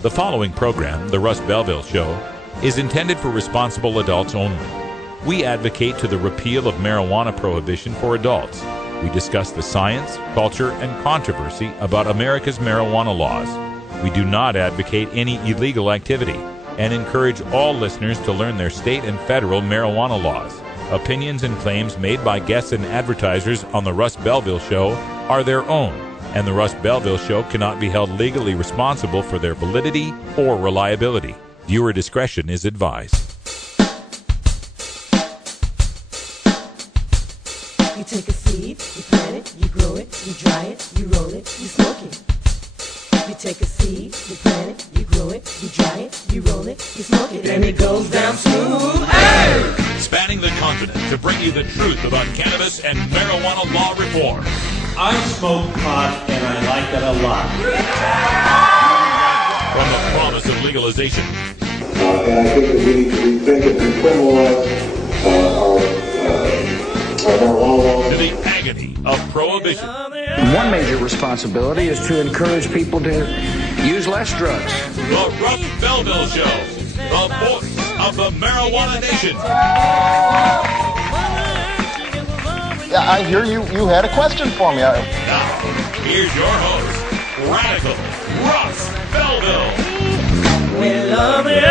The following program, The Russ Belville Show, is intended for responsible adults only. We advocate to the repeal of marijuana prohibition for adults. We discuss the science, culture, and controversy about America's marijuana laws. We do not advocate any illegal activity and encourage all listeners to learn their state and federal marijuana laws. Opinions and claims made by guests and advertisers on The Russ Belville Show are their own, and The Russ Belville Show cannot be held legally responsible for their validity or reliability. Viewer discretion is advised. You take a seed, you plant it, you grow it, you dry it, you roll it, you smoke it. You take a seed, you plant it, you grow it, you dry it, you roll it, you smoke it, and it goes down smooth. Hey! Spanning the continent to bring you the truth about cannabis and marijuana law reform. I smoke pot and I like it a lot. From the promise of legalization. And I think that we need to rethink and decriminalize our marijuana laws. To the agony of prohibition. One major responsibility is to encourage people to use less drugs. The Russ Belville Show, the voice of the marijuana nation. Yeah, I hear you had a question for me. Now, here's your host, Radical Russ Belville. We love it.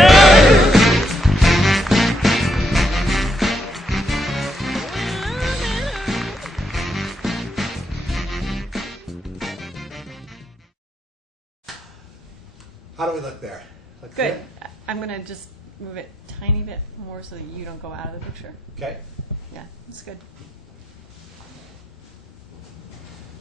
How do we look there? Look Good. I'm going to just move it a tiny bit more so that you don't go out of the picture. Okay. Yeah, that's good.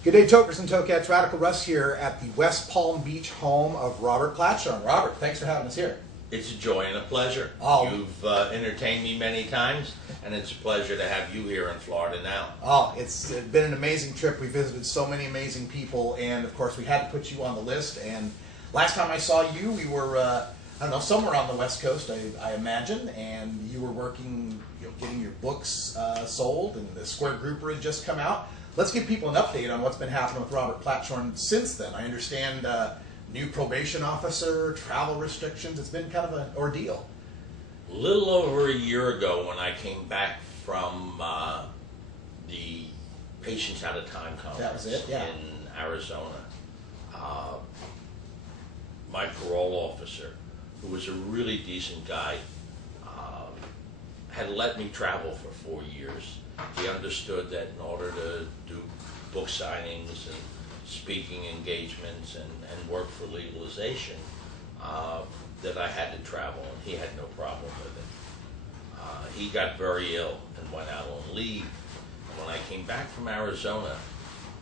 Good day, Tokers and Tokettes. Radical Russ here at the West Palm Beach home of Robert Platshorn. Robert, thanks for having us here. It's a joy and a pleasure. Oh. You've entertained me many times, and it's a pleasure to have you here in Florida now. Oh, it's been an amazing trip. We visited so many amazing people, and of course we had to put you on the list. And last time I saw you, we were, I don't know, somewhere on the West Coast, I imagine, and you were working, getting your books sold, and the Square Grouper had just come out. Let's give people an update on what's been happening with Robert Platshorn since then. I understand new probation officer, travel restrictions. It's been kind of an ordeal. A little over a year ago when I came back from the Patients Out of Time conference That was it, yeah. in Arizona, my parole officer, who was a really decent guy, had let me travel for 4 years. He understood that in order to do book signings and speaking engagements and work for legalization, that I had to travel, and he had no problem with it. He got very ill and went out on leave. And when I came back from Arizona,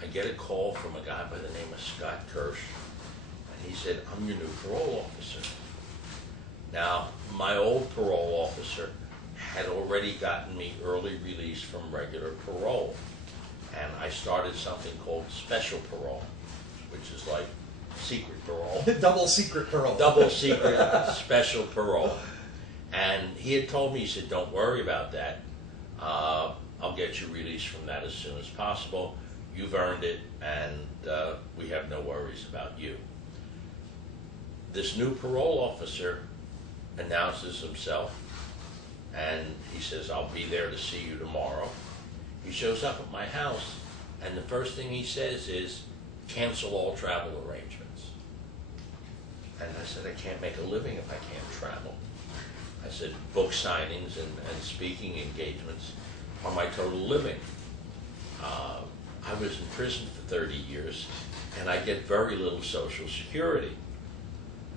I get a call from a guy by the name of Scott Kirsch, and he said, "I'm your new parole officer." Now, my old parole officer had already gotten me early release from regular parole, and I started something called special parole, which is like secret parole. Double secret parole. Double secret special parole. And he had told me, he said, "Don't worry about that. I'll get you released from that as soon as possible. You've earned it, and we have no worries about you." This new parole officer announces himself, and he says, "I'll be there to see you tomorrow." He shows up at my house, and the first thing he says is, "Cancel all travel arrangements." And I said, "I can't make a living if I can't travel." I said, "Book signings and speaking engagements are my total living. I was in prison for 30 years, and I get very little Social Security."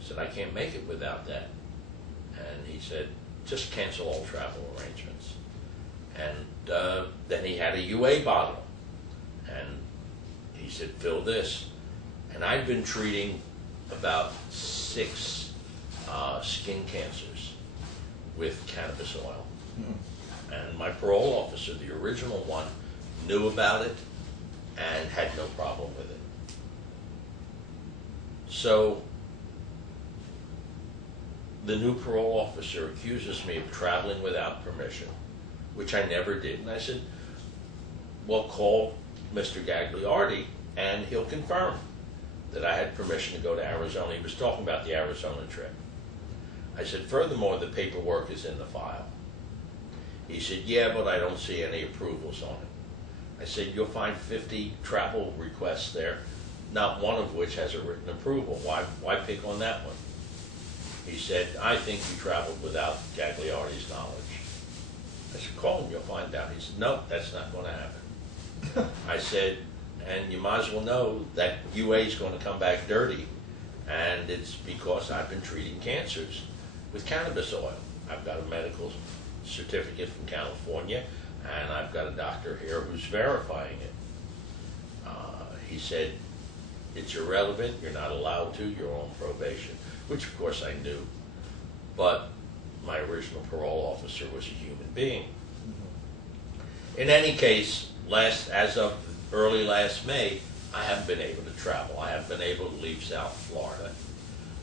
I said, "I can't make it without that." And he said, "Just cancel all travel arrangements." And then he had a UA bottle, and he said, "Fill this." And I'd been treating about 6 skin cancers with cannabis oil. Mm-hmm. And my parole officer, the original one, knew about it and had no problem with it. So the new parole officer accuses me of traveling without permission, which I never did. And I said, "Well, call Mr. Gagliardi and he'll confirm." that I had permission to go to Arizona. He was talking about the Arizona trip. I said, furthermore, the paperwork is in the file. He said, yeah, but I don't see any approvals on it. I said, you'll find 50 travel requests there, not one of which has a written approval. Why pick on that one? He said, I think you traveled without Gagliardi's knowledge. I said, call him, you'll find out. He said, no, that's not going to happen. I said, and you might as well know that UA is going to come back dirty, and it's because I've been treating cancers with cannabis oil. I've got a medical certificate from California, and I've got a doctor here who's verifying it. He said, it's irrelevant, you're not allowed to, you're on probation, which of course I knew, but my original parole officer was a human being. In any case, as of early last May, I haven't been able to travel. I haven't been able to leave South Florida.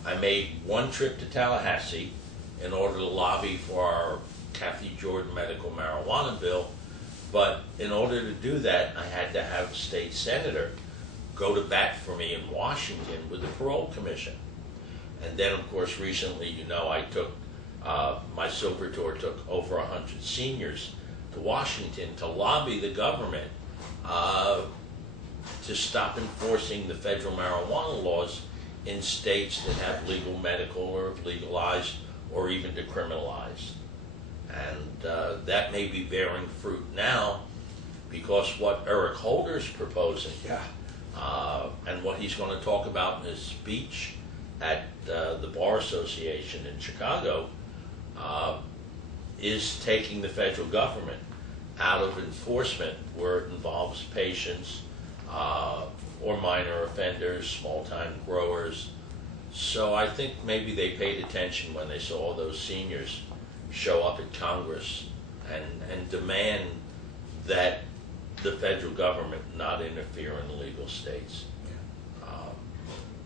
I made one trip to Tallahassee in order to lobby for our Kathy Jordan medical marijuana bill, but in order to do that, I had to have a state senator go to bat for me in Washington with the Parole Commission. And then, of course, recently, I took, my Silver Tour took over 100 seniors to Washington to lobby the government to stop enforcing the federal marijuana laws in states that have legal medical or have legalized or even decriminalized. And that may be bearing fruit now, because what Eric Holder's proposing, and what he's going to talk about in his speech at the Bar Association in Chicago, is taking the federal government out of enforcement where it involves patients or minor offenders, small-time growers. So I think maybe they paid attention when they saw those seniors show up at Congress and demand that the federal government not interfere in the legal states.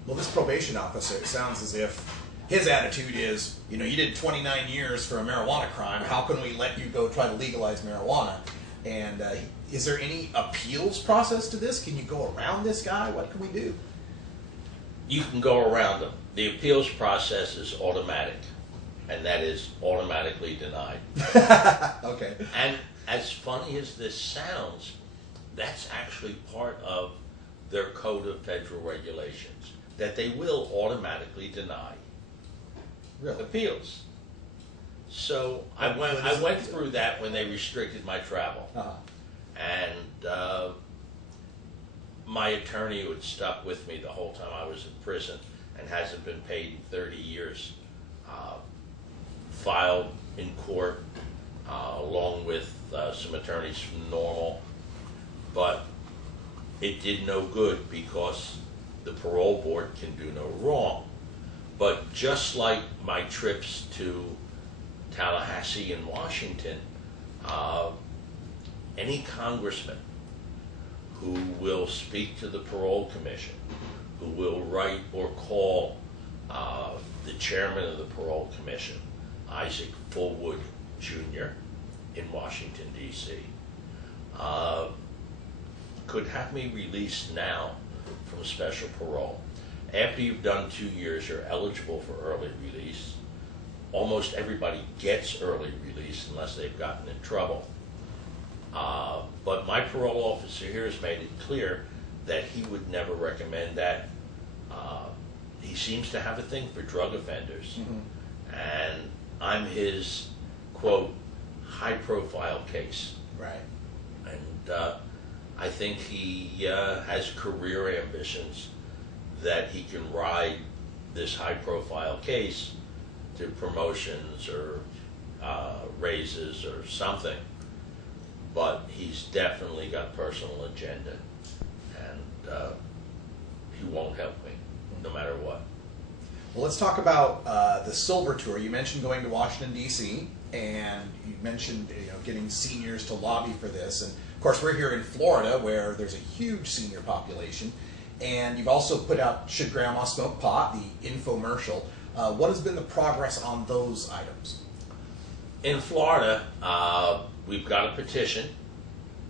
Well, this probation officer, it sounds as if his attitude is, you did 29 years for a marijuana crime. How can we let you go try to legalize marijuana? And is there any appeals process to this? Can you go around this guy? What can we do? You can go around them. The appeals process is automatic, and that is automatically denied. Okay. And as funny as this sounds, that's actually part of their code of federal regulations, that they will automatically deny appeals. So I went through that when they restricted my travel. And my attorney, who had stuck with me the whole time I was in prison and hasn't been paid in 30 years, filed in court along with some attorneys from Normal, but it did no good because the parole board can do no wrong. But just like my trips to Tallahassee and Washington, any congressman who will speak to the Parole Commission, who will write or call the chairman of the Parole Commission, Isaac Fullwood Jr. in Washington, D.C., could have me released now from special parole. After you've done 2 years, you're eligible for early release. Almost everybody gets early release unless they've gotten in trouble. But my parole officer here has made it clear that he would never recommend that. He seems to have a thing for drug offenders. And I'm his, quote, high-profile case. Right. And I think he has career ambitions that he can ride this high-profile case to promotions or raises or something. But he's definitely got personal agenda, and he won't help me, no matter what. Well, let's talk about the Silver Tour. You mentioned going to Washington, D.C., and you mentioned getting seniors to lobby for this. And of course, we're here in Florida, where there's a huge senior population. And you've also put out Should Grandma Smoke Pot, the infomercial. What has been the progress on those items? In Florida, we've got a petition,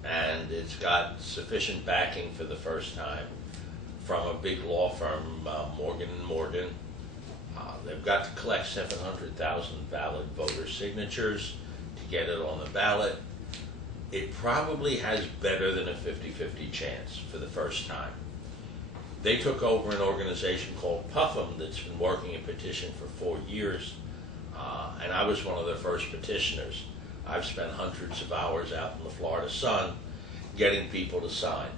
and it's got sufficient backing for the first time from a big law firm, Morgan & Morgan. They've got to collect 700,000 valid voter signatures to get it on the ballot. It probably has better than a 50-50 chance for the first time. They took over an organization called Puff'em that's been working a petition for 4 years, and I was one of their first petitioners. I've spent hundreds of hours out in the Florida sun getting people to sign.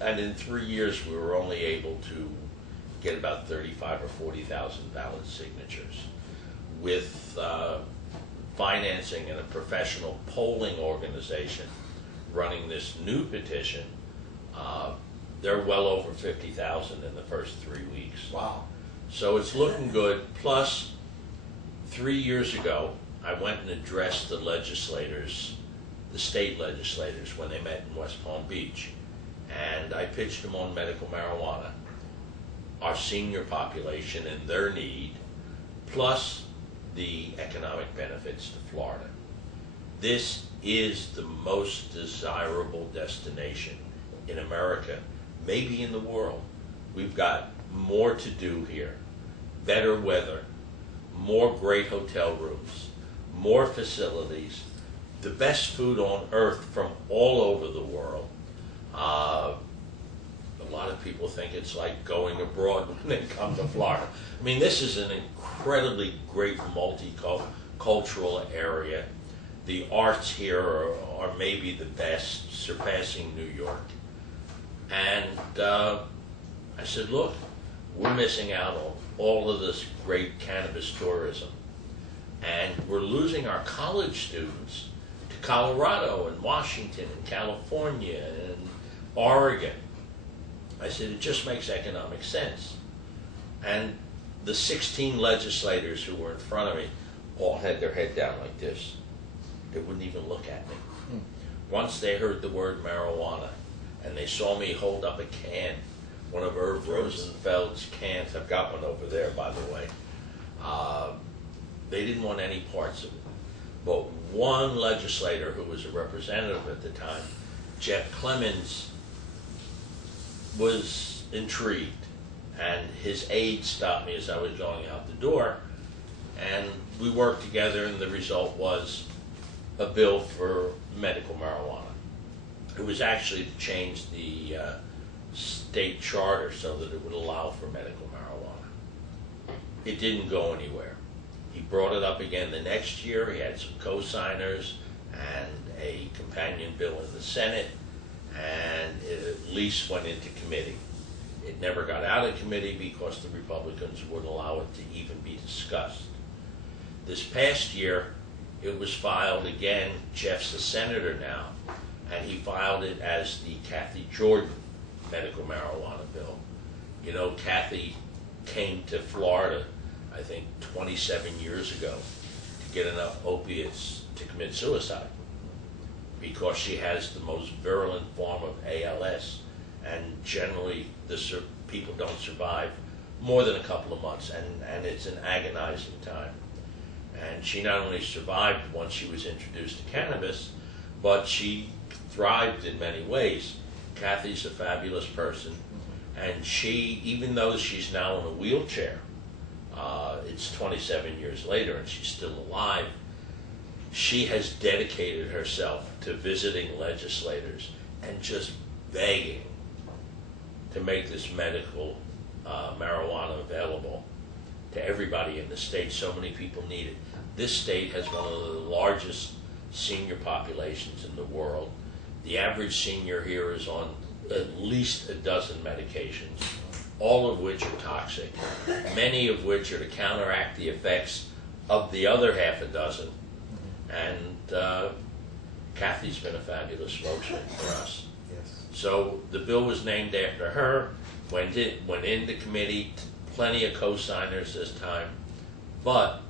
And in 3 years, we were only able to get about 35 or 40,000 valid signatures. With financing and a professional polling organization running this new petition, they're well over 50,000 in the first 3 weeks. Wow. So it's looking good. Plus, 3 years ago, I went and addressed the legislators, the state legislators, when they met in West Palm Beach. And I pitched them on medical marijuana, our senior population and their need, plus the economic benefits to Florida. This is the most desirable destination in America, maybe in the world. We've got more to do here, better weather, more great hotel rooms, more facilities, the best food on earth from all over the world. A lot of people think it's like going abroad when they come to Florida. I mean, this is an incredibly great multicultural area. The arts here are maybe the best, surpassing New York. And I said, look, we're missing out on all of this great cannabis tourism. And we're losing our college students to Colorado and Washington and California and Oregon. I said, it just makes economic sense. And the 16 legislators who were in front of me all had their head down like this. They wouldn't even look at me. Once they heard the word marijuana and they saw me hold up a can, one of Irv Rosenfeld's cans, I've got one over there, by the way, they didn't want any parts of it. But one legislator who was a representative at the time, Jeff Clemens, was intrigued, and his aide stopped me as I was going out the door, and we worked together, and the result was a bill for medical marijuana. It was actually to change the state charter so that it would allow for medical marijuana. It didn't go anywhere. He brought it up again the next year. He had some co-signers and a companion bill in the Senate, and it at least went into committee. It never got out of committee because the Republicans wouldn't allow it to even be discussed. This past year, it was filed again. Jeff's a senator now, and he filed it as the Kathy Jordan medical marijuana bill. You know, Kathy came to Florida, I think, 27 years ago to get enough opiates to commit suicide because she has the most virulent form of ALS, and generally people don't survive more than a couple of months, and it's an agonizing time. And she not only survived once she was introduced to cannabis, but she thrived in many ways. Kathy's a fabulous person, and she, even though she's now in a wheelchair, it's 27 years later and she's still alive, she has dedicated herself to visiting legislators and just begging to make this medical marijuana available to everybody in the state. So many people need it. This state has one of the largest senior populations in the world. The average senior here is on at least a dozen medications, all of which are toxic, many of which are to counteract the effects of the other half a dozen. And Kathy's been a fabulous spokesman for us. Yes. So the bill was named after her, went into committee, plenty of co-signers this time, but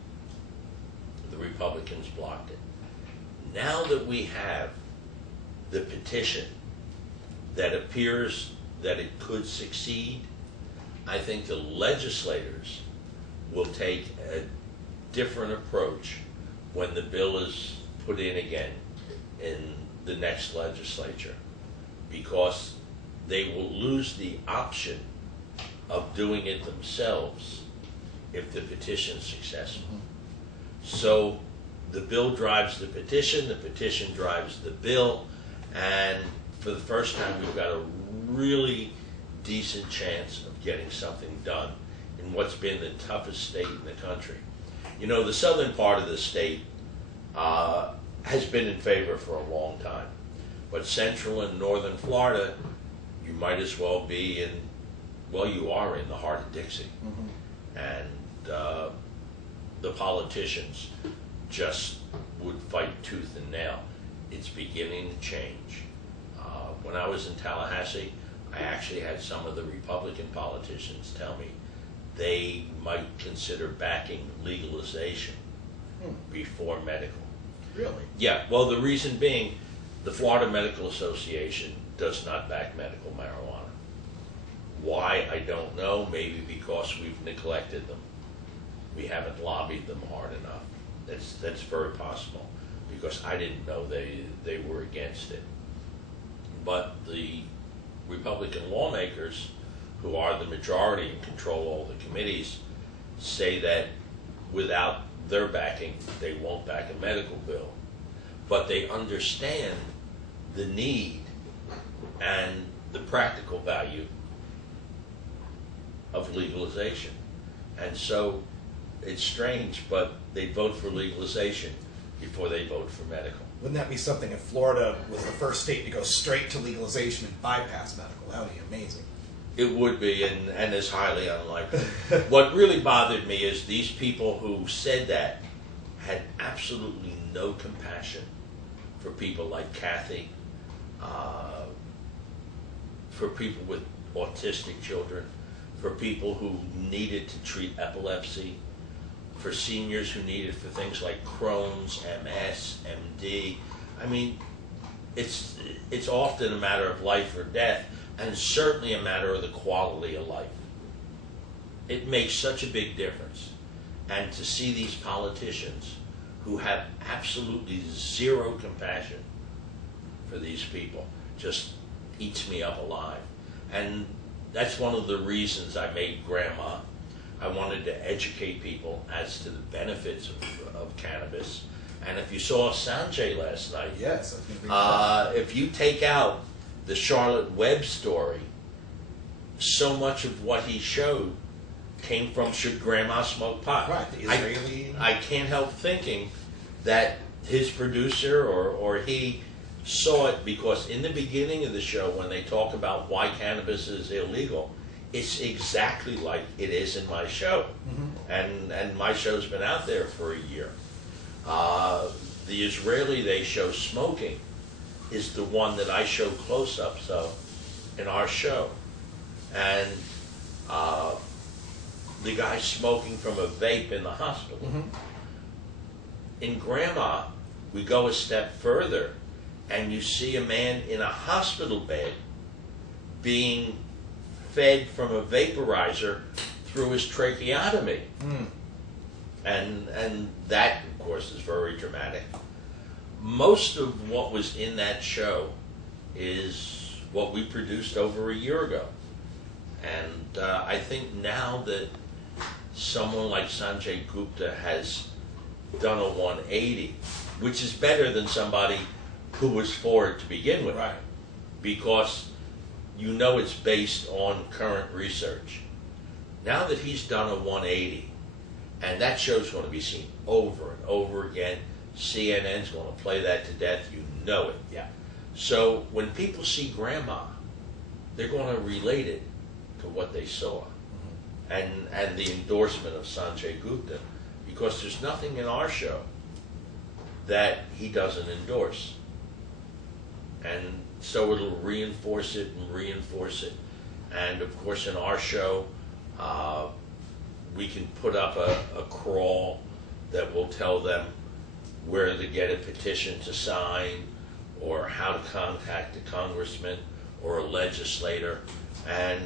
the Republicans blocked it. Now that we have the petition that appears that it could succeed, I think the legislators will take a different approach when the bill is put in again in the next legislature, because they will lose the option of doing it themselves if the petition is successful. So the bill drives the petition drives the bill, and for the first time we've got a really decent chance of getting something done in what's been the toughest state in the country. You know, the southern part of the state has been in favor for a long time, but central and northern Florida, you might as well be in, well, you are in the heart of Dixie. And the politicians just would fight tooth and nail. It's beginning to change. When I was in Tallahassee, I actually had some of the Republican politicians tell me they might consider backing legalization before medical. Really? Yeah, well, the reason being, the Florida Medical Association does not back medical marijuana. Why, I don't know. Maybe because we've neglected them. We haven't lobbied them hard enough. That's very possible, because I didn't know they were against it. But the Republican lawmakers, who are the majority and control all the committees, say that without their backing, they won't back a medical bill. But they understand the need and the practical value of legalization. And so it's strange, but they vote for legalization before they vote for medical. Wouldn't that be something if Florida was the first state to go straight to legalization and bypass medical? That would be amazing. It would be, and is highly unlikely. What really bothered me is these people who said that had absolutely no compassion for people like Kathy, for people with autistic children, for people who needed to treat epilepsy, for seniors who needed for things like Crohn's, MS, MD. I mean, it's often a matter of life or death, and certainly a matter of the quality of life. It makes such a big difference. And to see these politicians who have absolutely zero compassion for these people just eats me up alive. And that's one of the reasons I made Grandma. I wanted to educate people as to the benefits of cannabis. And if you saw Sanjay last night, yes, if you take out the Charlotte Webb story, so much of what he showed came from should Grandma smoke pot. Right, the Israeli. I can't help thinking that his producer or he saw it, because in the beginning of the show when they talk about why cannabis is illegal, it's exactly like it is in my show. And my show's been out there for a year. The Israeli they show smoking is the one that I show close-ups of in our show. And the guy smoking from a vape in the hospital. In Grandma, we go a step further, and you see a man in a hospital bed being fed from a vaporizer through his tracheotomy. And that, of course, is very dramatic. Most of what was in that show is what we produced over a year ago. And I think now that someone like Sanjay Gupta has done a 180, which is better than somebody who was for it to begin with. Right. Because you know it's based on current research. Now that he's done a 180, and that show's going to be seen over and over again, CNN's going to play that to death, you know it. Yeah. So when people see Grandma, they're going to relate it to what they saw. And the endorsement of Sanjay Gupta, because there's nothing in our show that he doesn't endorse. And so it'll reinforce it and reinforce it. And of course in our show, we can put up a crawl that will tell them where to get a petition to sign, or how to contact a congressman or a legislator. And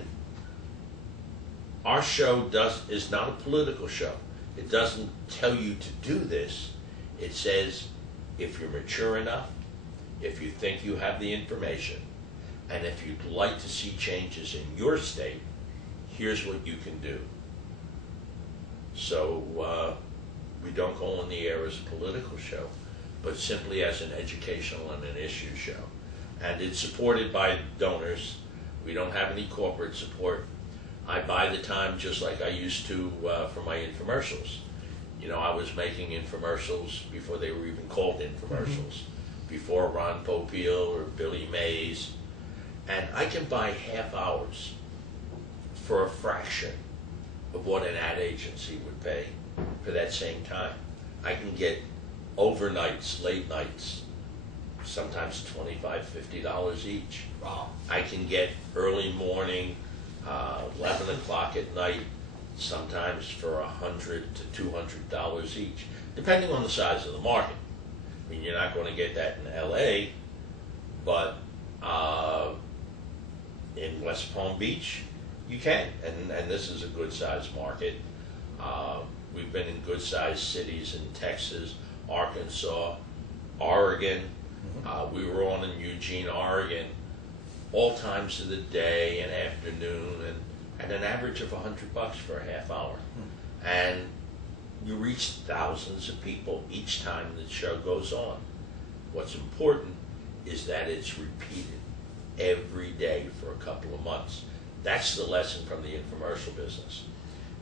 our show is not a political show. It doesn't tell you to do this. It says, if you're mature enough, if you think you have the information, And if you'd like to see changes in your state, here's what you can do. So we don't go on the air as a political show, but simply as an educational and an issue show. And it's supported by donors. We don't have any corporate support. I buy the time just like I used to for my infomercials. You know, I was making infomercials before they were even called infomercials, before Ron Popeil or Billy Mays. And I can buy half hours for a fraction of what an ad agency would pay for that same time. I can get overnights, late nights, sometimes $25, $50 each. Wow. I can get early morning, 11 o'clock at night, sometimes for $100 to $200 each, depending on the size of the market. I mean, you're not going to get that in LA, but in West Palm Beach, you can, and this is a good-sized market. We've been in good-sized cities in Texas, Arkansas, Oregon. We were on in Eugene, Oregon, all times of the day and afternoon, and at an average of $100 for a half hour. And you reach thousands of people each time the show goes on. What's important is that it's repeated every day for a couple of months. That's the lesson from the infomercial business.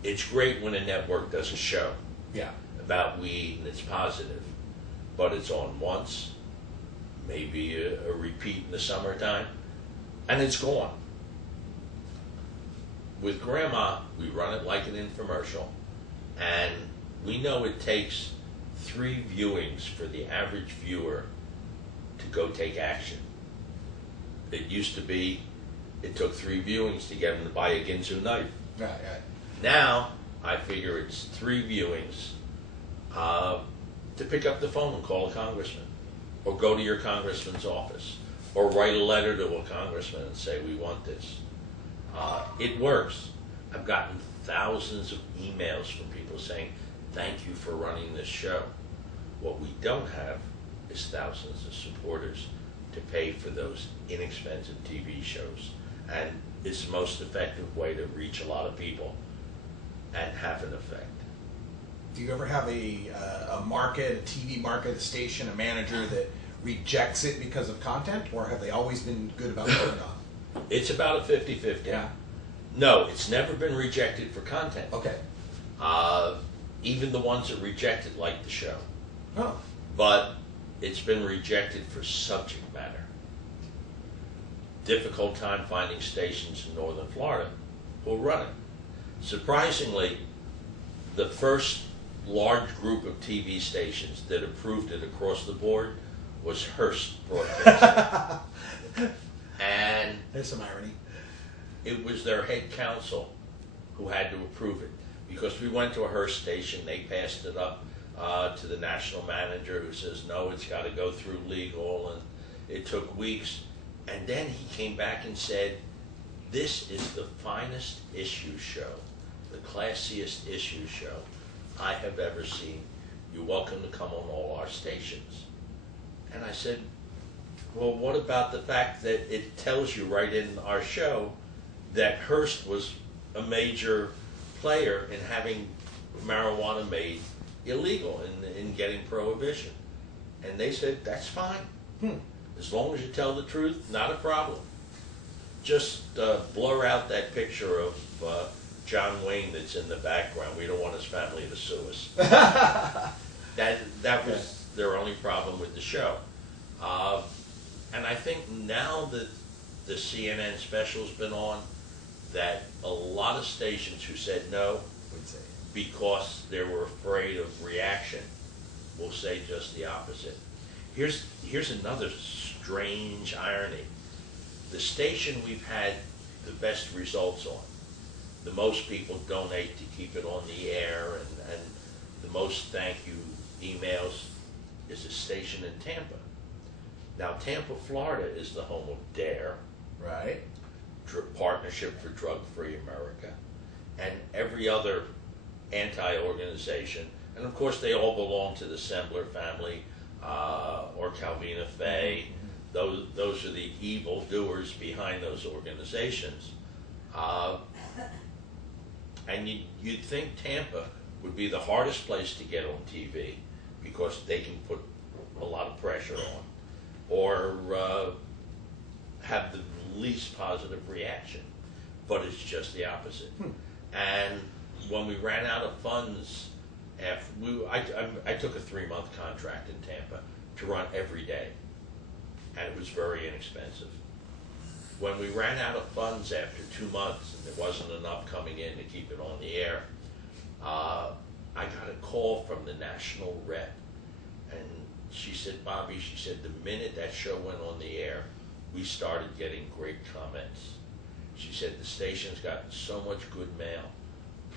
It's great when a network does a show about weed and it's positive, but it's on once, maybe a repeat in the summertime, and it's gone. With Grandma, we run it like an infomercial, and we know it takes 3 viewings for the average viewer to go take action. It used to be, it took 3 viewings to get them to buy a Ginsu knife. Right. Now, I figure it's 3 viewings to pick up the phone and call a congressman, or go to your congressman's office, or write a letter to a congressman and say, we want this. It works. I've gotten thousands of emails from people saying, thank you for running this show. What we don't have is thousands of supporters to pay for those inexpensive TV shows. And it's the most effective way to reach a lot of people and have an effect. Do you ever have a market, a TV market, a station, a manager that rejects it because of content, or have they always been good about putting it on? It's about a 50-50. Yeah. No, it's never been rejected for content. Okay. Even the ones that rejected like the show. Oh. But it's been rejected for subject matter. Difficult time finding stations in northern Florida who'll run it. Surprisingly, the first large group of TV stations that approved it across the board was Hearst Broadcasting. And there's some irony. It was their head counsel who had to approve it, because we went to a Hearst station, they passed it up to the national manager, who says, no, it's got to go through legal, and it took weeks. And then he came back and said, this is the finest issue show, the classiest issue show I have ever seen. You're welcome to come on all our stations. And I said, well, what about the fact that it tells you right in our show that Hearst was a major player in having marijuana made illegal, in getting prohibition? And they said, that's fine. As long as you tell the truth, not a problem. Just blur out that picture of John Wayne that's in the background. We don't want his family to sue us. That was their only problem with the show. And I think now that the CNN special's been on, that a lot of stations who said no because they were afraid of reaction will say just the opposite. Here's another strange irony. The station we've had the best results on, the most people donate to keep it on the air, and the most thank you emails, is a station in Tampa. Now, Tampa, Florida is the home of DARE, right? Partnership for Drug-Free America, and every other anti-organization. And of course, they all belong to the Sembler family, or Calvina Faye, those are the evil doers behind those organizations. And you'd think Tampa would be the hardest place to get on TV because they can put a lot of pressure on or have the least positive reaction. But it's just the opposite. And when we ran out of funds, I took a 3-month contract in Tampa to run every day, and it was very inexpensive. When we ran out of funds after 2 months, and there wasn't enough coming in to keep it on the air, I got a call from the national rep, and she said, Bobby, she said, the minute that show went on the air, we started getting great comments. She said, the station's gotten so much good mail.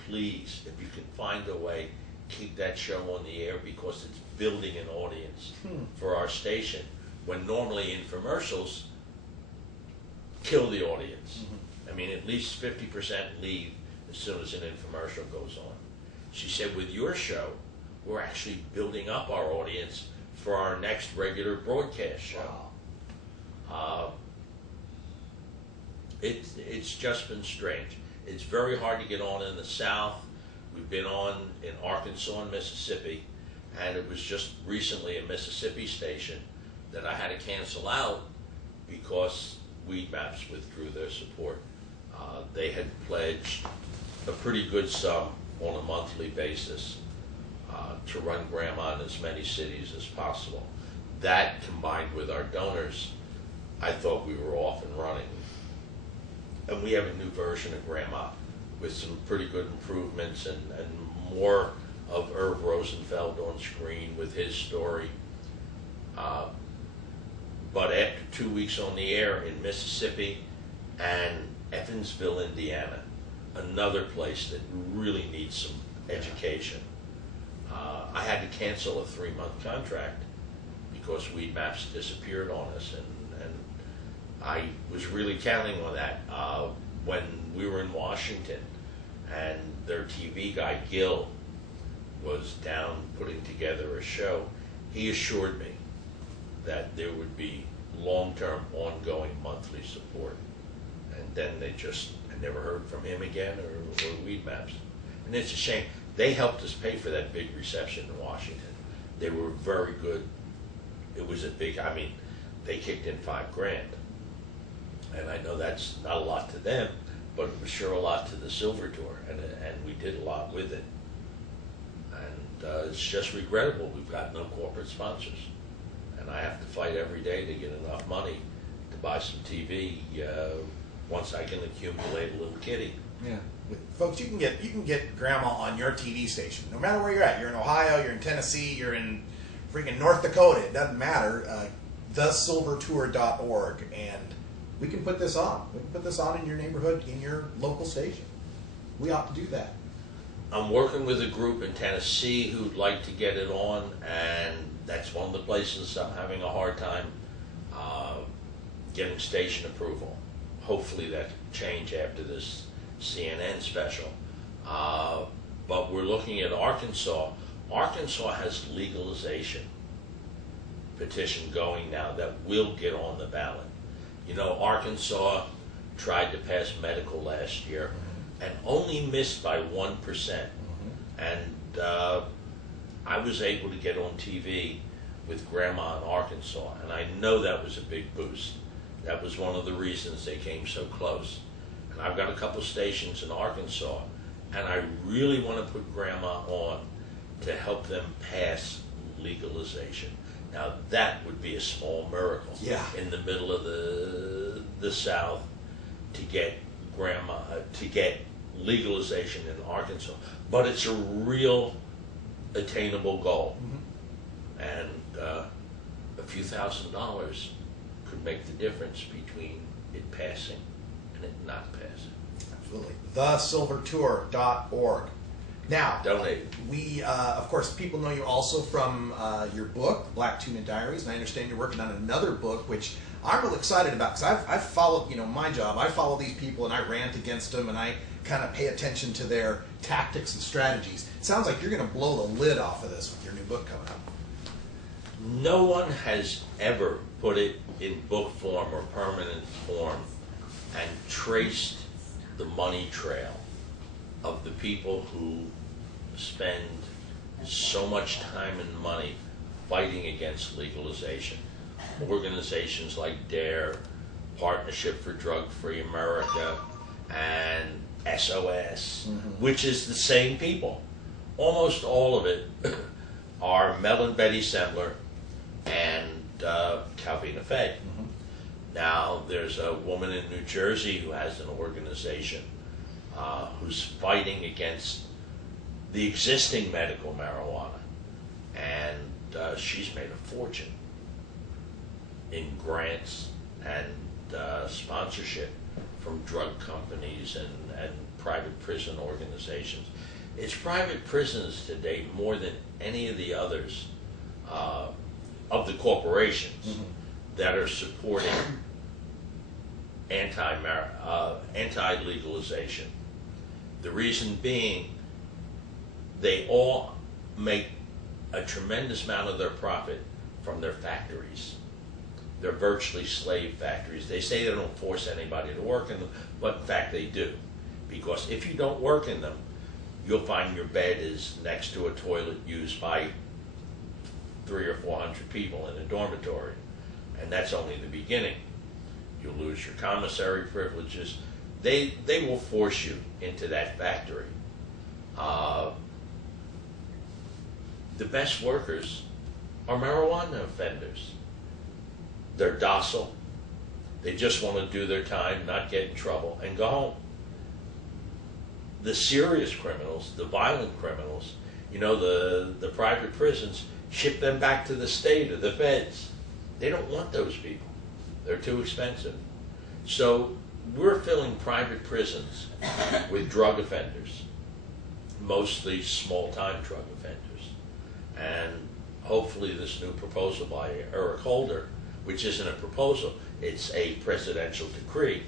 Please, if you can find a way, keep that show on the air because it's building an audience for our station. When normally infomercials kill the audience. I mean, at least 50% leave as soon as an infomercial goes on. She said, with your show, we're actually building up our audience for our next regular broadcast show. Wow. It's just been strange. It's very hard to get on in the South. We've been on in Arkansas and Mississippi, and it was just recently a Mississippi station that I had to cancel out because Weed Maps withdrew their support. They had pledged a pretty good sum on a monthly basis to run Grandma in as many cities as possible. That combined with our donors, I thought we were off and running. And we have a new version of Grandma with some pretty good improvements and more of Irv Rosenfeld on screen with his story. But after 2 weeks on the air in Mississippi and Evansville, Indiana, another place that really needs some education, I had to cancel a 3-month contract because Weed Maps disappeared on us, and I was really counting on that. When we were in Washington and their TV guy, Gil, was down putting together a show, he assured me that there would be long-term, ongoing monthly support. And then I never heard from him again or Weed Maps. And it's a shame. They helped us pay for that big reception in Washington. They were very good. It was a big, they kicked in $5,000. And I know that's not a lot to them, but it was sure a lot to the Silver Tour, and we did a lot with it. And it's just regrettable we've got no corporate sponsors. And I have to fight every day to get enough money to buy some TV once I can accumulate a little kitty. Yeah. Folks, you can get Grandma on your TV station, no matter where you're at. You're in Ohio, you're in Tennessee, you're in freaking North Dakota. It doesn't matter. thesilvertour.org, and we can put this on. We can put this on in your neighborhood, in your local station. We ought to do that. I'm working with a group in Tennessee who'd like to get it on, and that's one of the places I'm having a hard time getting station approval. Hopefully that can change after this CNN special. But we're looking at Arkansas. Arkansas has legalization petition going now that will get on the ballot. You know, Arkansas tried to pass medical last year and only missed by 1%. And I was able to get on TV with Grandma in Arkansas, and I know that was a big boost. That was one of the reasons they came so close. And I've got a couple stations in Arkansas, and I really want to put Grandma on to help them pass legalization. Now that would be a small miracle in the middle of the South to get Grandma to get legalization in Arkansas, but it's a real attainable goal, and a few $1,000s could make the difference between it passing and it not passing. Absolutely. thesilvertour.org. Now, donate. We, of course, people know you also from your book, Black Tuna Diaries, and I understand you're working on another book, which I'm real excited about, because I've followed, my job, I follow these people and I rant against them and I kind of pay attention to their tactics and strategies. It sounds like you're going to blow the lid off of this with your new book coming up. No one has ever put it in book form or permanent form and traced the money trail of the people who spend so much time and money fighting against legalization. Organizations like DARE, Partnership for Drug-Free America, and SOS, which is the same people. Almost all of it are Mel and Betty Sendler and Calvina Faye. Now, there's a woman in New Jersey who has an organization who's fighting against the existing medical marijuana, and she's made a fortune in grants and sponsorship from drug companies and private prison organizations. It's private prisons today more than any of the others of the corporations that are supporting anti-legalization. The reason being, they all make a tremendous amount of their profit from their factories. They're virtually slave factories. They say they don't force anybody to work in them, but in fact they do. Because if you don't work in them, you'll find your bed is next to a toilet used by 300 or 400 people in a dormitory. And that's only the beginning. You'll lose your commissary privileges. They will force you into that factory. The best workers are marijuana offenders. They're docile. They just want to do their time, not get in trouble, and go home. The serious criminals, the violent criminals, you know, the private prisons ship them back to the state or the feds. They don't want those people. They're too expensive. So we're filling private prisons with drug offenders, mostly small-time drug offenders. And hopefully this new proposal by Eric Holder, which isn't a proposal, it's a presidential decree,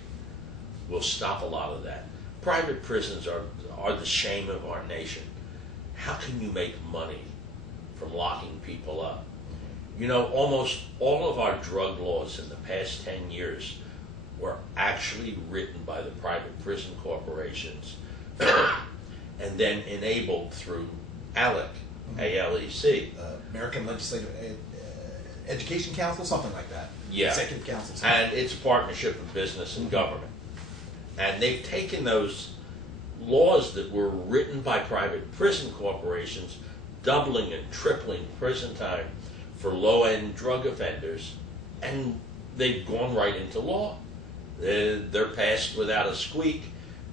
will stop a lot of that. Private prisons are the shame of our nation. How can you make money from locking people up? You know, almost all of our drug laws in the past 10 years were actually written by the private prison corporations and then enabled through ALEC, A-L-E-C. American Legislative Education Council, something like that. Yeah. Executive Council. And it's a partnership of business and government. And they've taken those laws that were written by private prison corporations, doubling and tripling prison time for low-end drug offenders, and they've gone right into law. They're passed without a squeak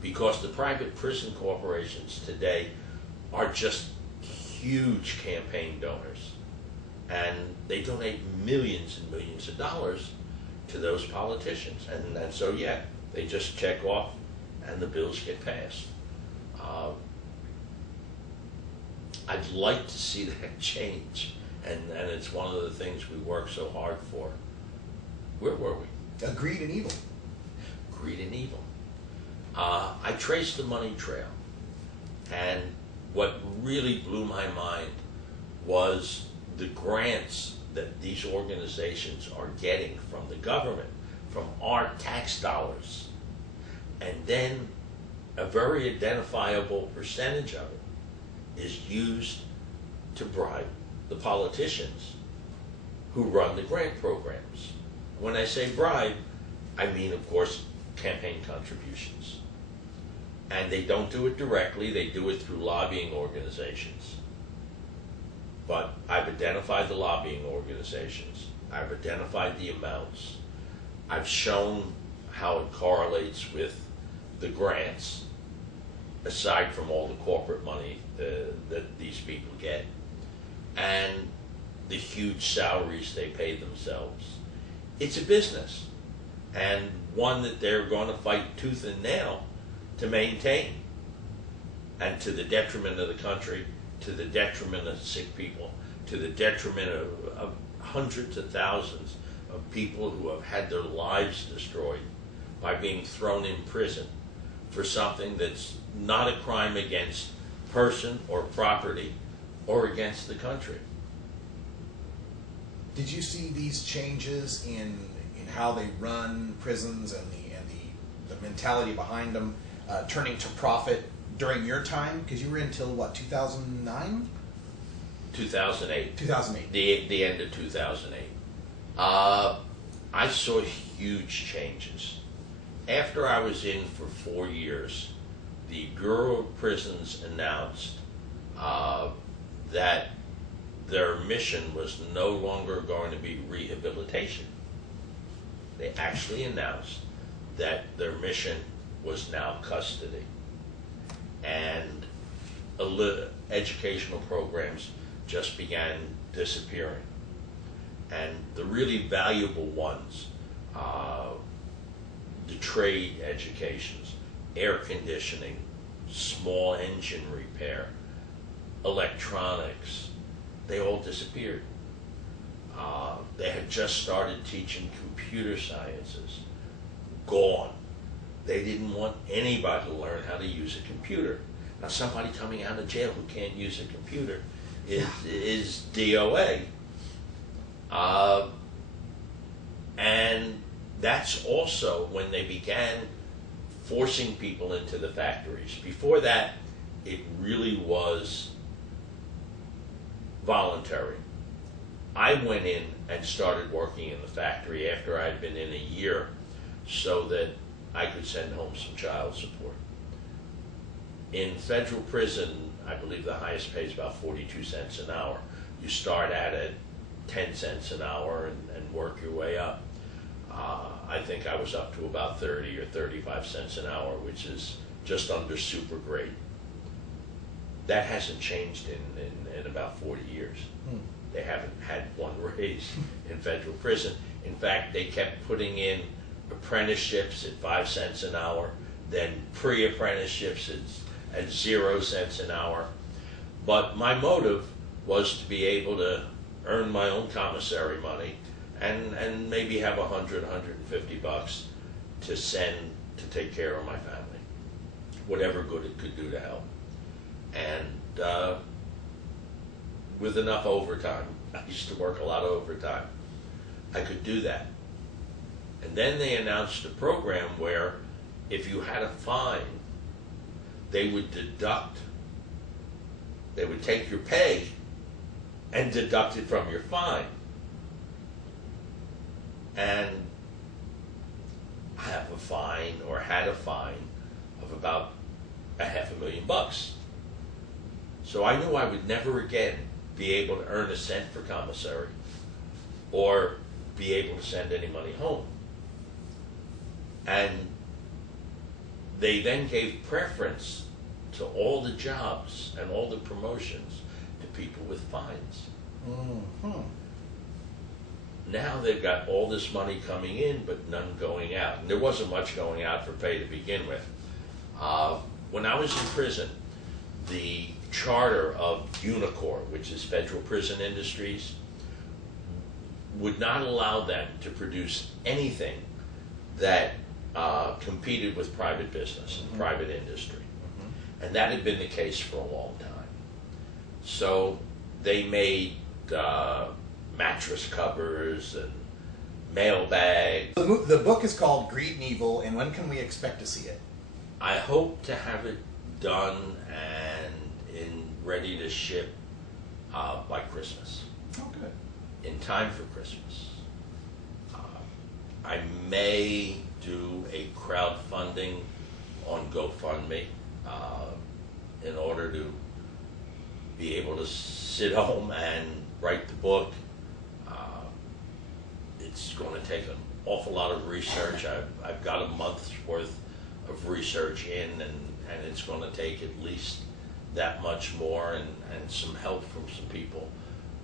because the private prison corporations today are just huge campaign donors. And they donate millions and millions of dollars to those politicians. And so, yeah, they just check off and the bills get passed. I'd like to see that change. And it's one of the things we work so hard for. Where were we? Greed and evil. Greed and evil. I traced the money trail. And what really blew my mind was the grants that these organizations are getting from the government, from our tax dollars. And then a very identifiable percentage of it is used to bribe the politicians who run the grant programs. When I say bribe, I mean, of course, campaign contributions. And they don't do it directly, they do it through lobbying organizations. But I've identified the lobbying organizations. I've identified the amounts. I've shown how it correlates with the grants, aside from all the corporate money that these people get, and the huge salaries they pay themselves. It's a business, and one that they're going to fight tooth and nail to maintain, and to the detriment of the country, to the detriment of sick people, to the detriment of hundreds of thousands of people who have had their lives destroyed by being thrown in prison for something that's not a crime against person or property or against the country. Did you see these changes in how they run prisons and the mentality behind them turning to profit during your time? Because you were until what, 2009? 2008. 2008. The end of 2008. I saw huge changes. After I was in for 4 years, the Bureau of Prisons announced that their mission was no longer going to be rehabilitation. They actually announced that their mission was now custody. And educational programs just began disappearing. And the really valuable ones, the trade educations, air conditioning, small engine repair, electronics, they all disappeared. They had just started teaching computer sciences. Gone. They didn't want anybody to learn how to use a computer. Now, somebody coming out of jail who can't use a computer is DOA. And that's also when they began forcing people into the factories. Before that, it really was voluntary. I went in and started working in the factory after I'd been in a year so that I could send home some child support. In federal prison, I believe the highest pay is about 42 cents an hour. You start at 10 cents an hour and work your way up. I think I was up to about 30 or 35 cents an hour, which is just under super grade. That hasn't changed in about 40 years. They haven't had one raise in federal prison. In fact, they kept putting in apprenticeships at 5 cents an hour, then pre-apprenticeships at 0 cents an hour. But my motive was to be able to earn my own commissary money and maybe have $100, $150 to send to take care of my family, whatever good it could do to help. And with enough overtime, I used to work a lot of overtime, I could do that. And then they announced a program where if you had a fine, they would take your pay and deduct it from your fine. And I have a fine, or had a fine, of about $500,000. So I knew I would never again be able to earn a cent for commissary or be able to send any money home. And they then gave preference to all the jobs and all the promotions to people with fines. Mm-hmm. Now they've got all this money coming in, but none going out. And there wasn't much going out for pay to begin with. When I was in prison, the charter of Unicor, which is Federal Prison Industries, would not allow them to produce anything that competed with private business and private industry. And that had been the case for a long time. So they made mattress covers and mail bags. The book is called Greed and Evil, and when can we expect to see it? I hope to have it done and ready to ship by Christmas. Oh, good. In time for Christmas. I may do a crowdfunding on GoFundMe in order to be able to sit home and write the book. It's going to take an awful lot of research. I've got a month's worth of research in, and it's going to take at least that much more, and some help from some people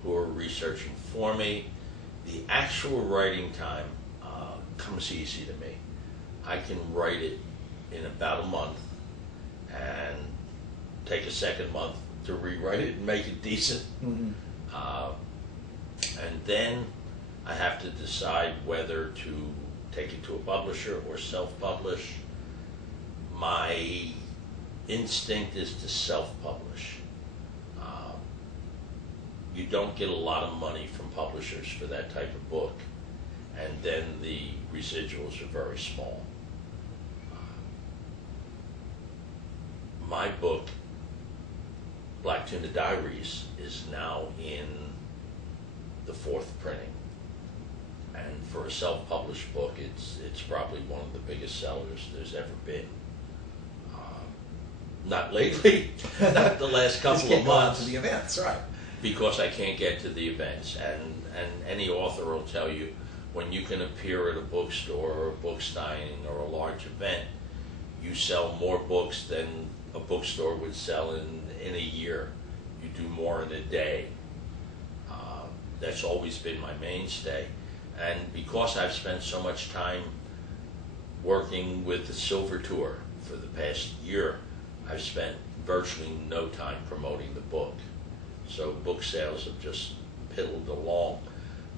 who are researching for me. The actual writing time comes easy to me. I can write it in about a month and take a second month to rewrite it and make it decent. Mm-hmm. And then I have to decide whether to take it to a publisher or self-publish. My instinct is to self-publish. you don't get a lot of money from publishers for that type of book, and then the residuals are very small. My book, Black Tuna Diaries, is now in the 4th printing, and for a self-published book, it's probably one of the biggest sellers there's ever been. Not lately, not the last couple of months. To the events, right? Because I can't get to the events, and any author will tell you, when you can appear at a bookstore or a book signing or a large event, you sell more books than a bookstore would sell in a year. You do more in a day. That's always been my mainstay. And because I've spent so much time working with the Silver Tour for the past year, I've spent virtually no time promoting the book. So book sales have just piddled along.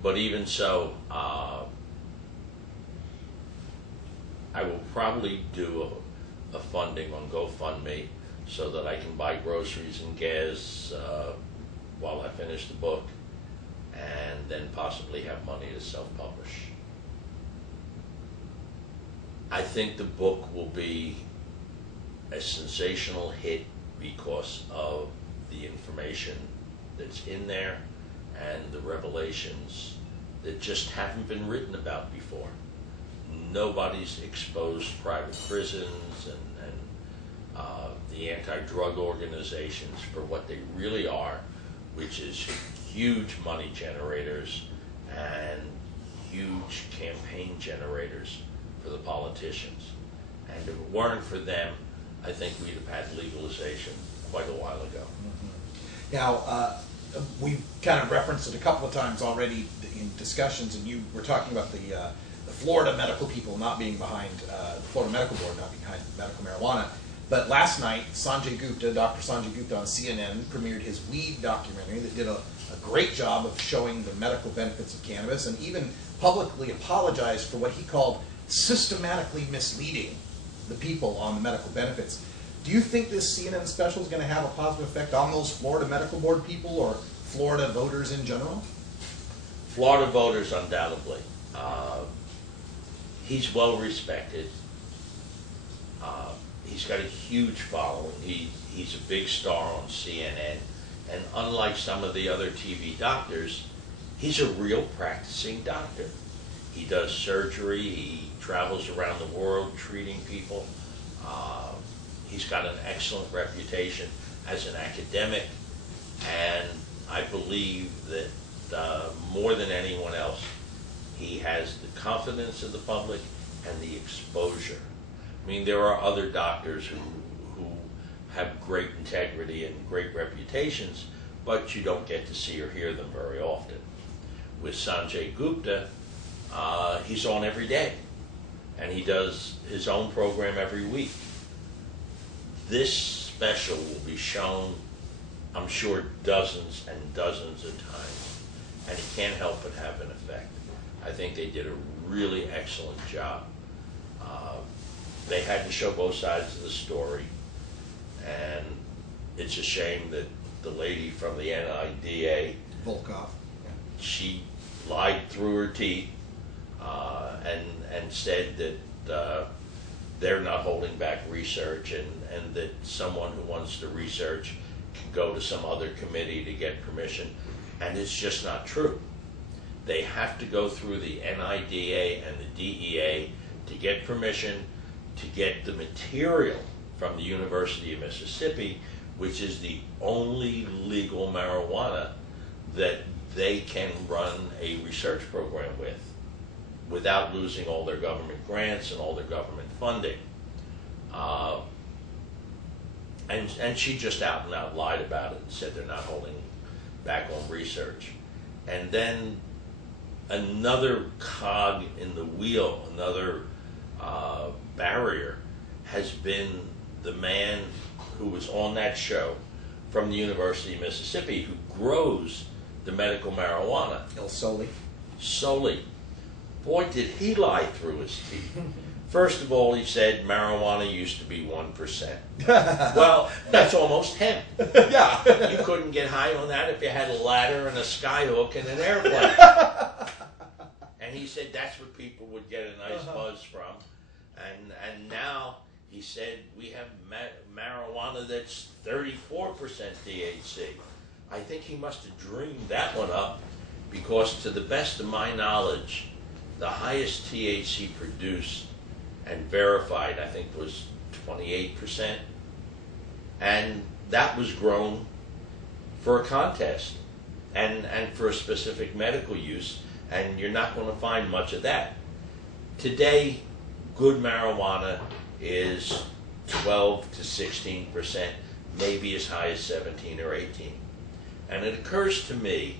But even so, I will probably do a funding on GoFundMe so that I can buy groceries and gas while I finish the book, and then possibly have money to self-publish. I think the book will be a sensational hit because of the information that's in there and the revelations that just haven't been written about before. Nobody's exposed private prisons and the anti-drug organizations for what they really are, which is huge money generators and huge campaign generators for the politicians. And if it weren't for them, I think we'd have had legalization quite a while ago. Mm-hmm. Now, we've kind of referenced it a couple of times already in discussions, and you were talking about the Florida medical people not being behind, the Florida Medical Board not being behind medical marijuana. But last night, Sanjay Gupta, Dr. Sanjay Gupta on CNN, premiered his weed documentary that did a great job of showing the medical benefits of cannabis, and even publicly apologized for what he called systematically misleading the people on the medical benefits. Do you think this CNN special is going to have a positive effect on those Florida Medical Board people or Florida voters in general? Florida voters, undoubtedly. He's well respected. He's got a huge following. He's a big star on CNN. And unlike some of the other TV doctors, he's a real practicing doctor. He does surgery. He travels around the world treating people. He's got an excellent reputation as an academic, and I believe that more than anyone else, he has the confidence of the public and the exposure. I mean, there are other doctors who have great integrity and great reputations, but you don't get to see or hear them very often. With Sanjay Gupta, he's on every day, and he does his own program every week. This special will be shown, I'm sure, dozens and dozens of times, and it can't help but have an effect. I think they did a really excellent job. They had to show both sides of the story, and it's a shame that the lady from the NIDA, Volkov, she lied through her teeth and said that they're not holding back research, and that someone who wants to research can go to some other committee to get permission, and it's just not true. They have to go through the NIDA and the DEA to get permission to get the material from the University of Mississippi, which is the only legal marijuana that they can run a research program with without losing all their government grants and all their government funding. And she just out and out lied about it and said they're not holding back on research. And then another cog in the wheel, another barrier, has been the man who was on that show from the University of Mississippi who grows the medical marijuana. Il Soli. Soli. Boy, did he lie through his teeth. First of all, he said marijuana used to be 1%. Well, that's almost hemp. Yeah. You couldn't get high on that if you had a ladder and a skyhook and an airplane. And he said that's what people would get a nice buzz from. And now he said we have marijuana that's 34% THC. I think he must have dreamed that one up, because to the best of my knowledge, the highest THC produced and verified, I think, was 28%. And that was grown for a contest and for a specific medical use, and you're not going to find much of that. Today, good marijuana is 12 to 16%, maybe as high as 17 or 18. And it occurs to me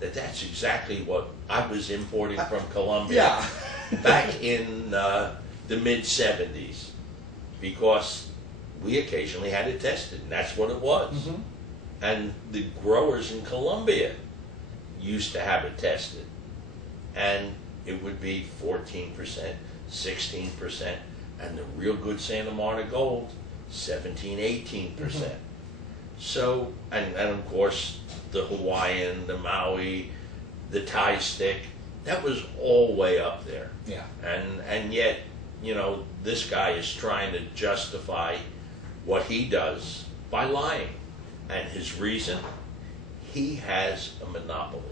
that that's exactly what I was importing from Colombia back in the mid-70s, because we occasionally had it tested, and that's what it was. Mm-hmm. And the growers in Colombia used to have it tested, and it would be 14%, 16%, and the real good Santa Marta Gold, 17, 18%. Mm-hmm. So, and of course, the Hawaiian, the Maui, the Thai stick, that was all way up there. Yeah. And yet, you know, this guy is trying to justify what he does by lying. And his reason, he has a monopoly.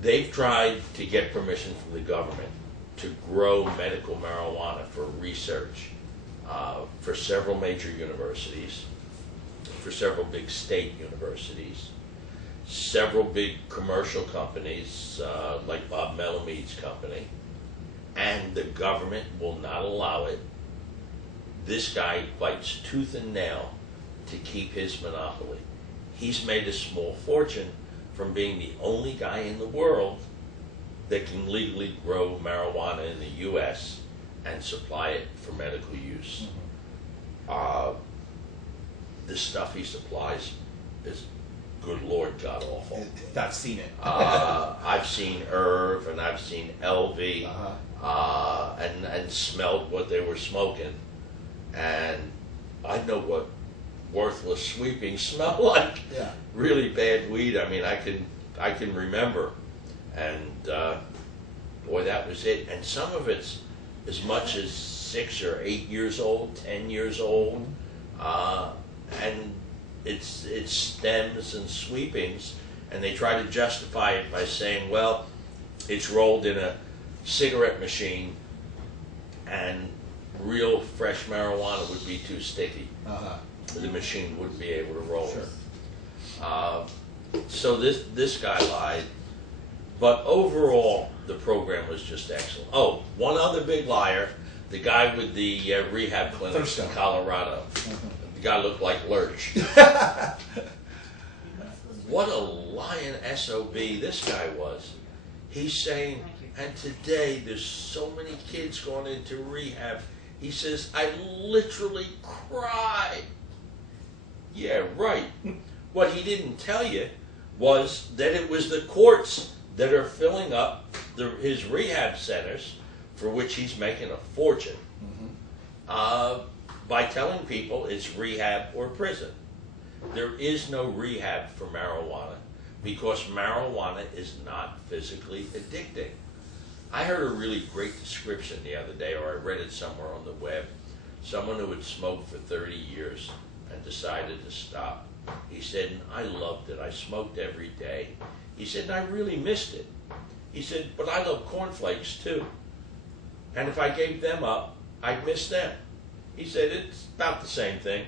They've tried to get permission from the government to grow medical marijuana for research for several major universities, for several big state universities, several big commercial companies like Bob Melomede's company, and the government will not allow it. This guy fights tooth and nail to keep his monopoly. He's made a small fortune from being the only guy in the world that can legally grow marijuana in the U.S. and supply it for medical use. The stuff he supplies is, good Lord, god awful. I've seen it. I've seen Irv and I've seen LV, and smelled what they were smoking, and I know what worthless sweepings smell like. Yeah. Really bad weed. I mean, I can remember, and boy, that was it. And some of it's as much as 6 or 8 years old, 10 years old, and it's stems and sweepings, and they try to justify it by saying, well, it's rolled in a cigarette machine, and real fresh marijuana would be too sticky. The machine wouldn't be able to roll it. So this guy lied, but overall the program was just excellent. Oh, one other big liar, the guy with the rehab clinics in Colorado. The guy looked like Lurch. What a lying SOB this guy was. He's saying, and today there's so many kids going into rehab. He says, I literally cried. Yeah, right. What he didn't tell you was that it was the courts that are filling up his rehab centers, for which he's making a fortune, by telling people it's rehab or prison. There is no rehab for marijuana because marijuana is not physically addicting. I heard a really great description the other day, or I read it somewhere on the web. Someone who had smoked for 30 years and decided to stop. He said, and I loved it. I smoked every day. He said, and I really missed it. He said, but I love cornflakes too. And if I gave them up, I'd miss them. He said, it's about the same thing.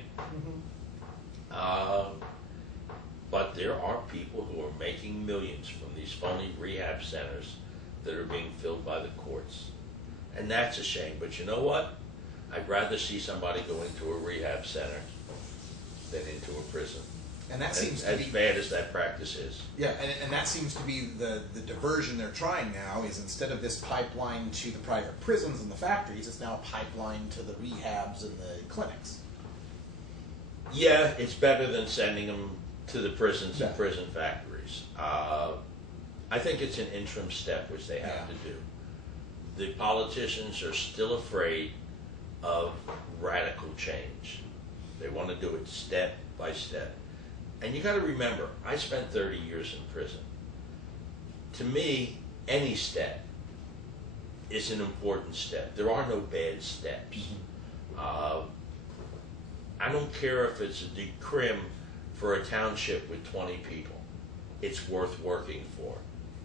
But there are people who are making millions from these phony rehab centers that are being filled by the courts. And that's a shame. But you know what? I'd rather see somebody go into a rehab center than into a prison. And that seems to as be bad as that practice is. Yeah, and that seems to be the diversion they're trying now, is instead of this pipeline to the private prisons and the factories, it's now a pipeline to the rehabs and the clinics. Yeah, it's better than sending them to the prisons and prison factories. I think it's an interim step which they have to do. the politicians are still afraid of radical change. They want to do it step by step. And you got to remember, I spent 30 years in prison. To me, any step is an important step. There are no bad steps. I don't care if it's a decrim for a township with 20 people. It's worth working for.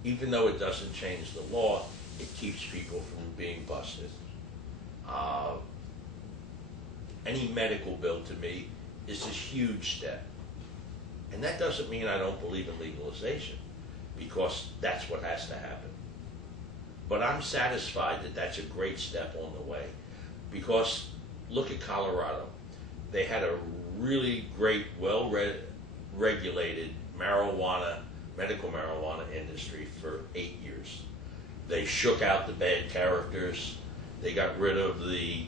Even though it doesn't change the law, it keeps people from being busted. Any medical bill to me is a huge step. And that doesn't mean I don't believe in legalization, because that's what has to happen. But I'm satisfied that that's a great step on the way, because look at Colorado. They had a really great, well-regulated medical marijuana industry for 8 years. They shook out the bad characters. They got rid of the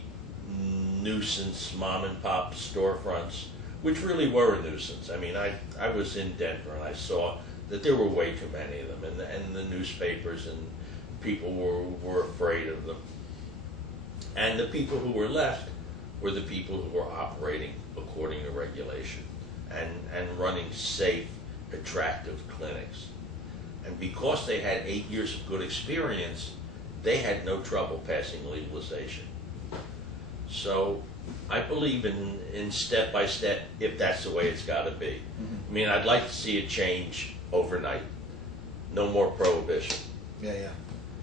nuisance mom and pop storefronts, which really were a nuisance. I mean, I was in Denver and I saw that there were way too many of them, and the newspapers and people were afraid of them. And the people who were left were the people who were operating according to regulation and running safe, attractive clinics. And because they had 8 years of good experience, they had no trouble passing legalization. So I believe in step by step, if that's the way it's got to be. I mean, I'd like to see it change overnight. No more prohibition. Yeah.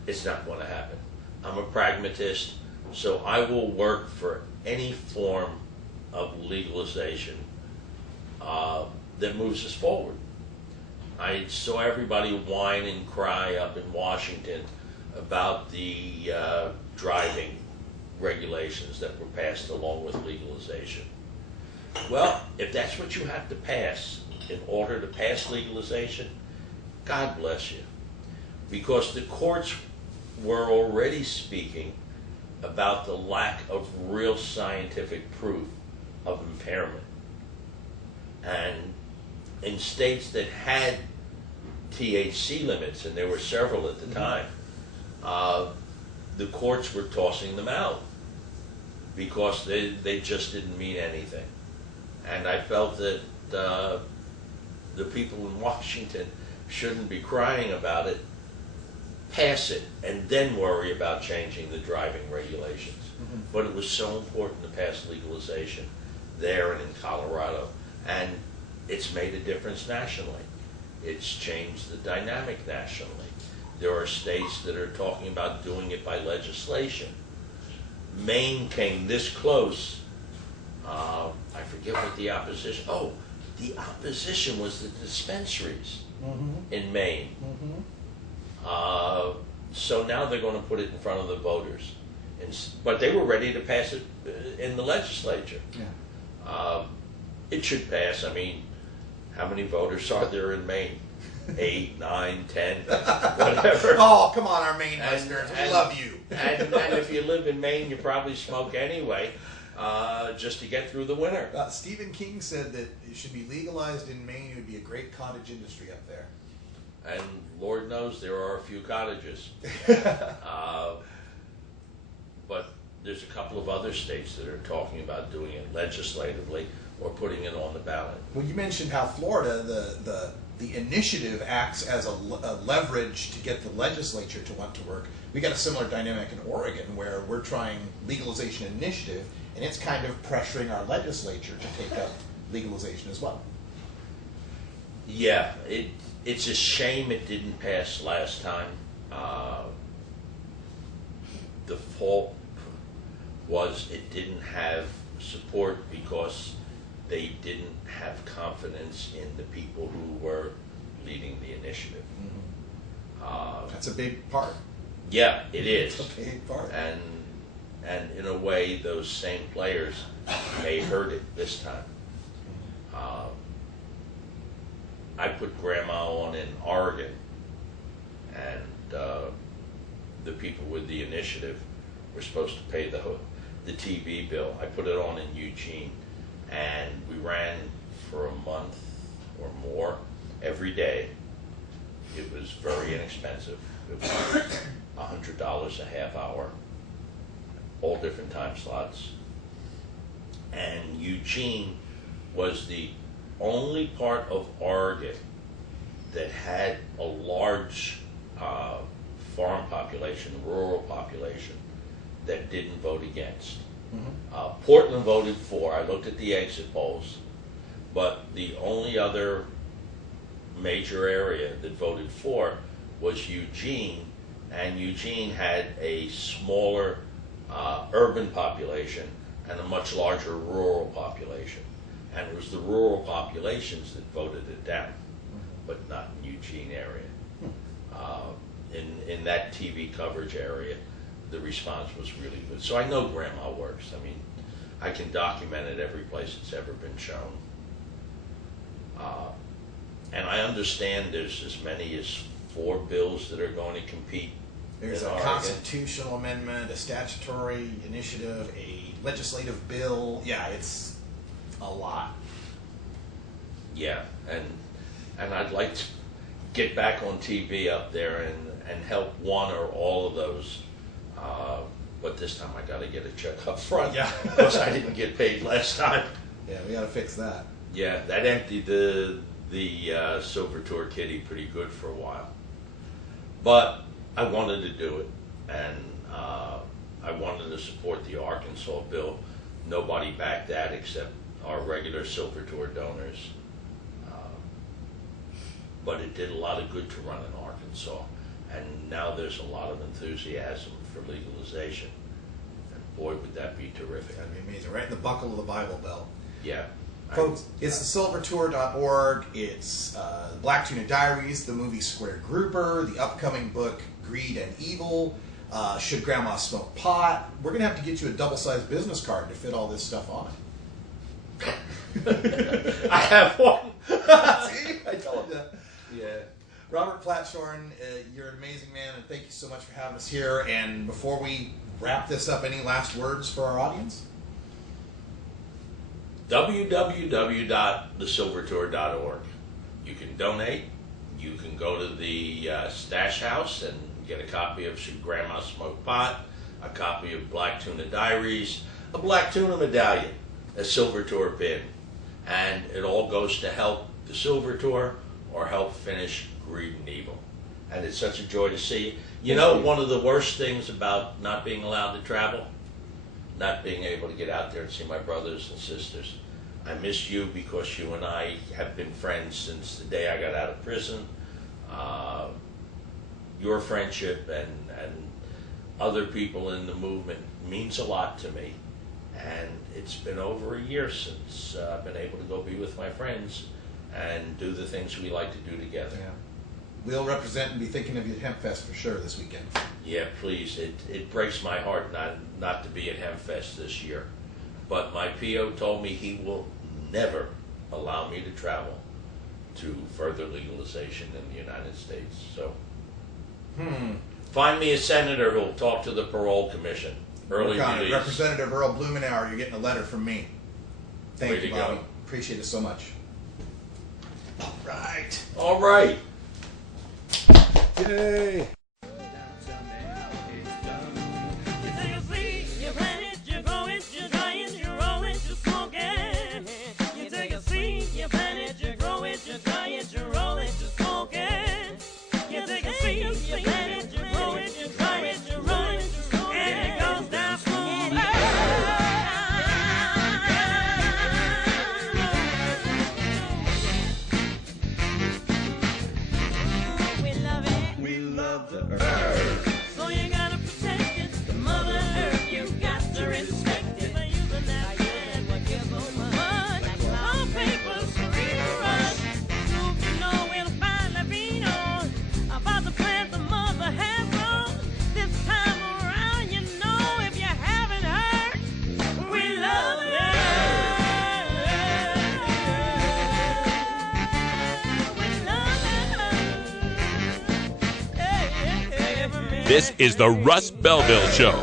It's not going to happen. I'm a pragmatist, so I will work for any form of legalization that moves us forward. I saw everybody whine and cry up in Washington about the driving regulations that were passed along with legalization. Well, if that's what you have to pass in order to pass legalization, God bless you. Because the courts were already speaking about the lack of real scientific proof of impairment. And in states that had THC limits, and there were several at the time, the courts were tossing them out because they just didn't mean anything. And I felt that the people in Washington shouldn't be crying about it. Pass it and then worry about changing the driving regulations. But it was so important to pass legalization there and in Colorado, and it's made a difference nationally. It's changed the dynamic nationally. There are states that are talking about doing it by legislation. Maine came this close. I forget what the opposition. Oh, the opposition was the dispensaries in Maine. So now they're going to put it in front of the voters. But they were ready to pass it in the legislature. It should pass. I mean, how many voters are there in Maine? 8, 9, 10, whatever. Oh, come on, our Maine listeners. We love you. and if you live in Maine, you probably smoke anyway, just to get through the winter. Stephen King said that it should be legalized in Maine. It would be a great cottage industry up there. And Lord knows there are a few cottages. But there's a couple of other states that are talking about doing it legislatively or putting it on the ballot. Well, you mentioned how Florida, the initiative acts as a leverage to get the legislature to want to work. We got a similar dynamic in Oregon where we're trying legalization initiative, and it's kind of pressuring our legislature to take up legalization as well. Yeah, it's a shame it didn't pass last time. The fault was it didn't have support because they didn't have confidence in the people who were leading the initiative. That's a big part. Yeah, it is. It's a big part. And in a way, those same players may hurt it this time. I put Grandma on in Oregon, and the people with the initiative were supposed to pay the TV bill. I put it on in Eugene, and we ran for a month or more every day It was very inexpensive. It was $100 a half hour, all different time slots. And Eugene was the only part of Oregon that had a large farm population, rural population, that didn't vote against. Portland voted for. I looked at the exit polls, but the only other major area that voted for was Eugene, and Eugene had a smaller urban population and a much larger rural population. And it was the rural populations that voted it down, but not in Eugene area. In that TV coverage area, the response was really good. So I know Grandma works. I mean, I can document it every place it's ever been shown. And I understand there's as many as 4 bills that are going to compete. There's a constitutional amendment, a statutory initiative, a legislative bill. Yeah, it's a lot. Yeah, and I'd like to get back on TV up there and help one or all of those. But this time I got to get a check up front. Yeah, because I didn't get paid last time. Yeah, we got to fix that. Yeah, that emptied the Silver Tour kitty pretty good for a while. But I wanted to do it, and I wanted to support the Arkansas bill. Nobody backed that except our regular Silver Tour donors. But it did a lot of good to run in Arkansas, and now there's a lot of enthusiasm for legalization. And boy, would that be terrific. That'd be amazing. Right in the buckle of the Bible Belt. Yeah. Folks, it's the silvertour.org, it's the Black Tuna Diaries, the movie Square Grouper, the upcoming book Greed and Evil, Should Grandma Smoke Pot. We're going to have to get you a double-sized business card to fit all this stuff on it. I have one. See? I told you. Yeah. Robert Platshorn, you're an amazing man, and thank you so much for having us here. And before we wrap this up, any last words for our audience? www.thesilvertour.org. You can donate. You can go to the stash house and get a copy of Should Grandma Smoke Pot, a copy of Black Tuna Diaries, a Black Tuna medallion, a Silver Tour pin. And it all goes to help the Silver Tour or help finish Greed and Evil. And it's such a joy to see you. You know, one of the worst things about not being allowed to travel, not being able to get out there and see my brothers and sisters. I miss you because you and I have been friends since the day I got out of prison. Your friendship and other people in the movement means a lot to me. And it's been over a year since I've been able to go be with my friends and do the things we like to do together. Yeah. We'll represent and be thinking of you at HempFest for sure this weekend. Yeah, please. It breaks my heart not to be at HempFest this year. But my PO told me he will never allow me to travel to further legalization in the United States. So, find me a senator who will talk to the Parole Commission. Early release. Representative Earl Blumenauer, you're getting a letter from me. Thank you, Bobby. Go. Appreciate it so much. All right. All right. Yay. This is the Russ Belville Show.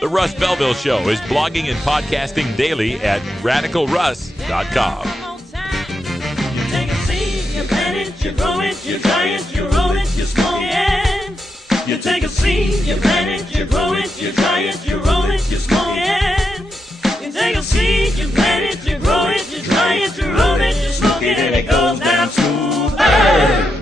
The Russ Belville Show is blogging and podcasting daily at radicalruss.com. it, you grow it, you dry it, you roll it, you smoke it. You take a seed, you plant it, you grow it, you dry it, you roll it, you smoke it. You take a seed, you plant it, you grow it, you dry it, you roll it, you smoke it, and it goes down smooth.